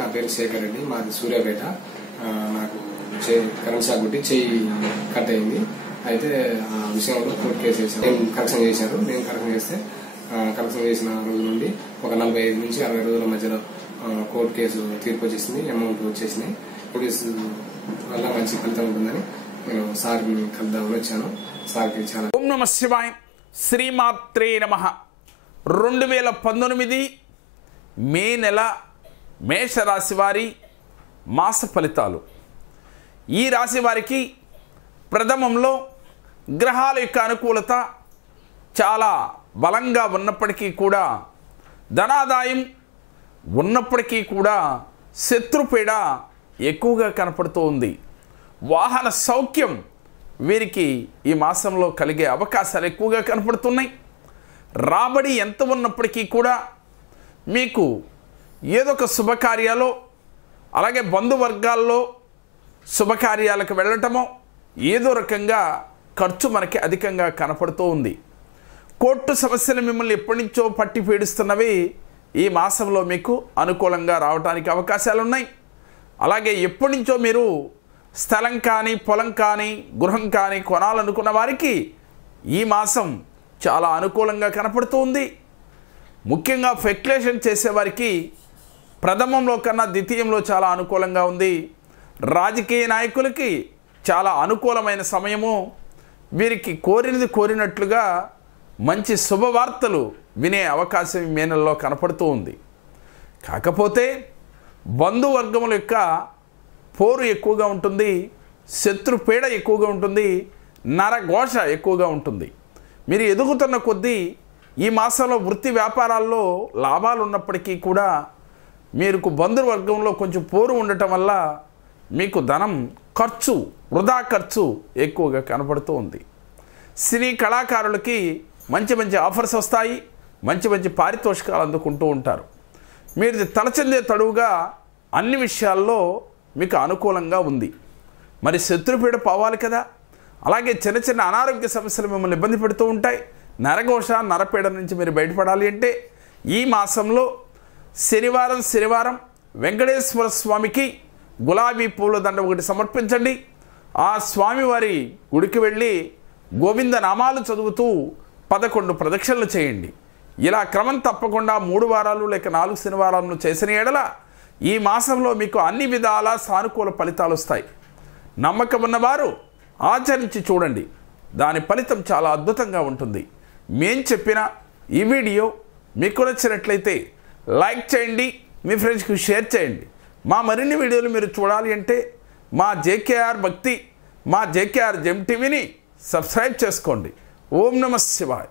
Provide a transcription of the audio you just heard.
నా పేరు శేఖర్ రెడ్డి మాది సూర్యాపేట. నాకు చే కరెంట్ షాక్ కొట్టి చెయ్యి కట్ అయింది. అయితే ఆ విషయంలో కోర్టు కేసు వేసాను నేను కరెక్షన్ చేశారు. నేను కరెక్షన్ చేస్తే కరెక్షన్ చేసిన రోజు నుండి ఒక నలభై ఐదు నుంచి అరవై రోజుల మధ్యలో కోర్టు కేసు తీర్పు వచ్చేసింది అమౌంట్ వచ్చేసినాయి. పోలీసు వల్ల మంచి ఫలితం ఉంటుందని నేను సార్ని కలుద్దామని వచ్చాను. సార్కి చాలా ఓం నమ శివాయ. శ్రీమాత్రే నమ. రెండు వేల పంతొమ్మిది మే నెల మేషరాశి వారి మాస ఫలితాలు. ఈ రాశి వారికి ప్రథమంలో గ్రహాల యొక్క అనుకూలత చాలా బలంగా ఉన్నప్పటికీ కూడా ధనాదాయం ఉన్నప్పటికీ కూడా శత్రుపీడ ఎక్కువగా కనపడుతూ ఉంది. వాహన సౌఖ్యం వీరికి ఈ మాసంలో కలిగే అవకాశాలు ఎక్కువగా కనపడుతున్నాయి. రాబడి ఎంత ఉన్నప్పటికీ కూడా మీకు ఏదో ఒక శుభకార్యాలు అలాగే బంధువర్గాల్లో శుభకార్యాలకు వెళ్ళటమో ఏదో రకంగా ఖర్చు మనకి అధికంగా కనపడుతూ ఉంది. కోర్టు సమస్యలు మిమ్మల్ని ఎప్పటి నుంచో పట్టి పీడిస్తున్నవి ఈ మాసంలో మీకు అనుకూలంగా రావడానికి అవకాశాలు ఉన్నాయి అలాగే ఎప్పటి నుంచో మీరు స్థలం కానీ పొలం కానీ గృహం కానీ కొనాలనుకున్న వారికి ఈ మాసం చాలా అనుకూలంగా కనపడుతూ ఉంది ముఖ్యంగా ఫెక్యులేషన్ చేసేవారికి ప్రథమంలో కన్నా ద్వితీయంలో చాలా అనుకూలంగా ఉంది. రాజకీయ నాయకులకి చాలా అనుకూలమైన సమయము. వీరికి కోరినది కోరినట్లుగా మంచి శుభవార్తలు వినే అవకాశం మే నెలలో కనపడుతూ ఉంది. కాకపోతే బంధువర్గముల యొక్క పోరు ఎక్కువగా ఉంటుంది. శత్రుపీడ ఎక్కువగా ఉంటుంది. నరఘోష ఎక్కువగా ఉంటుంది. మీరు ఎదుగుతున్న కొద్దీ ఈ మాసంలో వృత్తి వ్యాపారాల్లో లాభాలు ఉన్నప్పటికీ కూడా మీకు బంధువర్గంలో కొంచెం పోరు ఉండటం వల్ల మీకు ధనం ఖర్చు వృధా ఖర్చు ఎక్కువగా కనపడుతూ ఉంది. సినీ కళాకారులకి మంచి మంచి ఆఫర్స్ వస్తాయి మంచి మంచి పారితోషికాలు అందుకుంటూ ఉంటారు. మీరు తలచెందే తడువుగా అన్ని విషయాల్లో మీకు అనుకూలంగా ఉంది. మరి శత్రుపీడ పోవాలి కదా? అలాగే చిన్న చిన్న అనారోగ్య సమస్యలు మిమ్మల్ని ఇబ్బంది పెడుతూ ఉంటాయి. నరఘోష నరపీడ నుంచి మీరు బయటపడాలి అంటే ఈ మాసంలో శనివారం శనివారం వెంకటేశ్వర స్వామికి గులాబీ పూల దండ ఒకటి సమర్పించండి. ఆ స్వామివారి గుడికి వెళ్ళి గోవింద నామాలు చదువుతూ పదకొండు ప్రదక్షిణలు చేయండి. ఇలా క్రమం తప్పకుండా మూడు వారాలు లేక నాలుగు శనివారాలను చేసిన ఎడల ఈ మాసంలో మీకు అన్ని విధాల సానుకూల ఫలితాలు వస్తాయి. నమ్మకం ఉన్నవారు ఆచరించి చూడండి. దాని ఫలితం చాలా అద్భుతంగా ఉంటుంది. మేం చెప్పిన ఈ వీడియో మీకు నచ్చినట్లయితే లైక్ చేయండి మీ ఫ్రెండ్స్కి షేర్ చేయండి. మా మరిన్ని వీడియోలు మీరు చూడాలి అంటే మా జేకేఆర్ భక్తి మా జేకేఆర్ జెమ్ టీవీని సబ్స్క్రైబ్ చేసుకోండి. ఓం నమ శివాయ్.